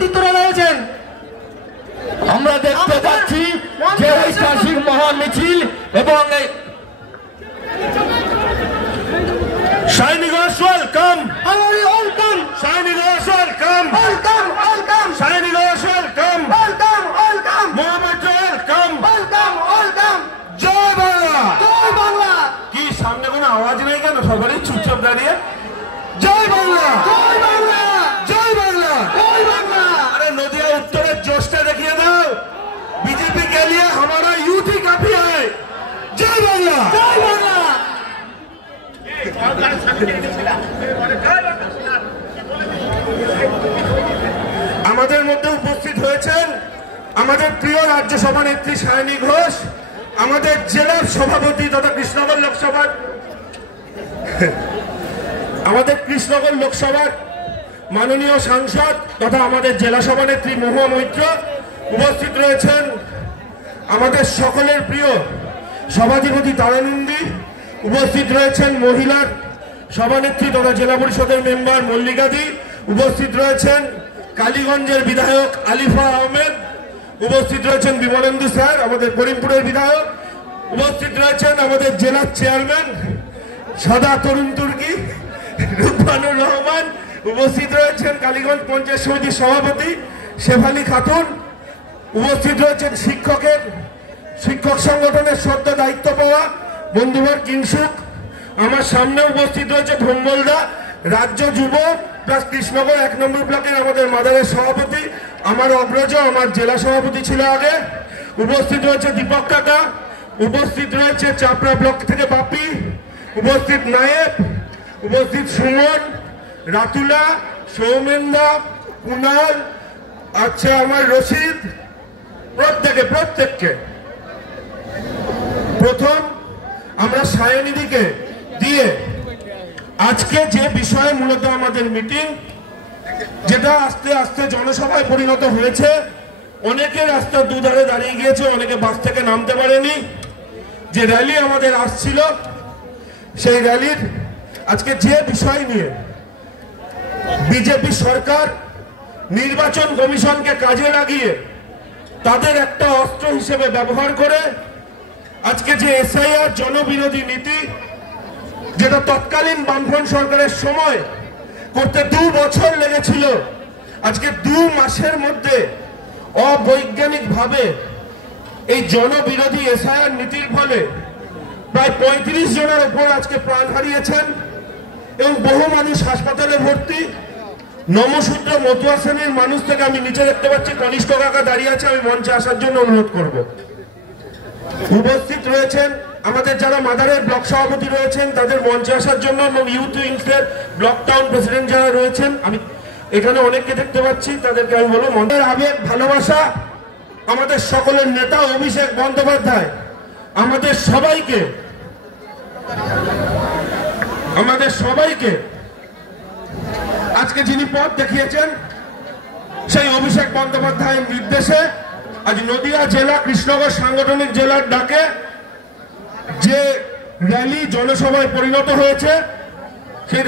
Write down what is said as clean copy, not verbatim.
নেতৃত্বরা রয়েছেন। আমরা দেখতে পাচ্ছি যে ঐতিহাসিক মহা মিছিল এবং Shaini Ghosh welcome, welcome, Shaini Ghosh welcome, welcome, welcome, Shaini Ghosh welcome, welcome, welcome, Mohammad welcome, welcome, welcome. জয় বাংলা। জয় বাংলা। কি সামনে কোনো আওয়াজ নেই কেন? সবারই চুপচাপ দাঁড়িয়ে জয় বাংলা, জয় বাংলা, জয় বাংলা, জয় বাংলা। अरे नदिया उत्तरेर जोशटा देखिए दाओ। बीजेपी के लिए हमारा यूथ ही काफी है। जय बांग्ला, জয় বাংলা। আমাদের মধ্যে উপস্থিত হয়েছেন আমাদের প্রিয় রাজ্যসভা নেত্রী শাইনি ঘোষ, আমাদের জেলার সভাপতি তথা কৃষ্ণনগর লোকসভার মাননীয় সাংসদ তথা আমাদের জেলা সভানেত্রী মহুয়া মৈত্র, উপস্থিত রয়েছেন আমাদের সকলের প্রিয় সভাধিপতি তারানন্দী, উপস্থিত রয়েছেন মহিলার সভানেত্রী তথা জেলা পরিষদের মেম্বার মল্লিকাদি, উপস্থিত রয়েছেন কালীগঞ্জের বিধায়ক আলিফা আহমেদ, উপস্থিত রয়েছেন বিমলেন্দু স্যার আমাদের করিমপুরের বিধায়ক, উপস্থিত রয়েছেন আমাদের জেলার চেয়ারম্যান সদা তরুণ তুর্কি রুকমানুর রহমান, উপস্থিত রয়েছেন কালীগঞ্জ পঞ্চায়েত সমিতির সভাপতি শেফালি খাতুন, উপস্থিত রয়েছেন শিক্ষক সংগঠনের সদ্য দায়িত্ব পাওয়া বন্ধুবার কিংসুক, আমার সামনে উপস্থিত রয়েছে ভম্বলদা রাজ্য যুব প্লাস কৃষ্ণনগর 1 নম্বর ব্লকের আমাদের মাদারের সভাপতি, আমার অগ্রজ আমার জেলা সভাপতি ছিল আগে, উপস্থিত রয়েছে দীপক কাকা, উপস্থিত রয়েছে চাপড়া ব্লক থেকে বাপি, উপস্থিত নায়েব, উপস্থিত সুমন, রাতুলা, সৌমেন্দা, কুনাল, আচ্ছা আমার রশিদ, প্রত্যেককে প্রথম আমরা সায়নিধিকে দিয়ে আজকে যে বিষয়ে মূলত আমাদের মিটিং, যেটা আস্তে আস্তে জনসভায় পরিণত হয়েছে, অনেকে রাস্তার দুধারে দাঁড়িয়ে গিয়েছে, অনেকে বাস থেকে নামতে পারেনি, যে র্যালি আমাদের আসছিল সেই র্যালির আজকে যে বিষয় নিয়ে বিজেপি সরকার নির্বাচন কমিশনকে কাজে লাগিয়ে তাদের একটা অস্ত্র হিসেবে ব্যবহার করে আজকে যে এসআইআর জনবিরোধী নীতি, যেটা তৎকালীন বামফ্রন্ট সরকারের সময় করতে 2 বছর লেগেছিল, আজকে 2 মাসের মধ্যে অবৈজ্ঞানিকভাবে এই জনবিরোধী এসআইআর নীতির ফলে প্রায় 35 জনের উপর আজকে প্রাণ হারিয়েছেন এবং বহু মানুষ হাসপাতালে ভর্তি। নমশূদ্র মতুয়া শ্রেণীর মানুষ থেকে আমি নিচে দেখতে পাচ্ছি কনিষ্ঠ কাকা দাঁড়িয়ে আছে, আমি মঞ্চে আসার জন্য অনুরোধ করব। উপস্থিত রয়েছেন আমাদের যারা মাদারের ব্লক সভাপতি রয়েছেন তাদের মঞ্চে আসার জন্য, এবং ইউথ উইংসের ব্লক টাউন প্রেসিডেন্ট যারা রয়েছেন, আমি এখানে অনেককে দেখতে পাচ্ছি, তাদেরকে আমি বলবো মনের আবেগ ভালোবাসা আমাদের সকলের নেতা অভিষেক বন্দ্যোপাধ্যায় আমাদের সবাইকে আজকে যিনি পথ দেখিয়েছেন, সেই অভিষেক বন্দ্যোপাধ্যায়ের নির্দেশে আজ নদিয়া জেলা কৃষ্ণনগর সাংগঠনিক জেলার ডাকে যে র্যালি জনসভায় পরিণত হয়েছে, সেই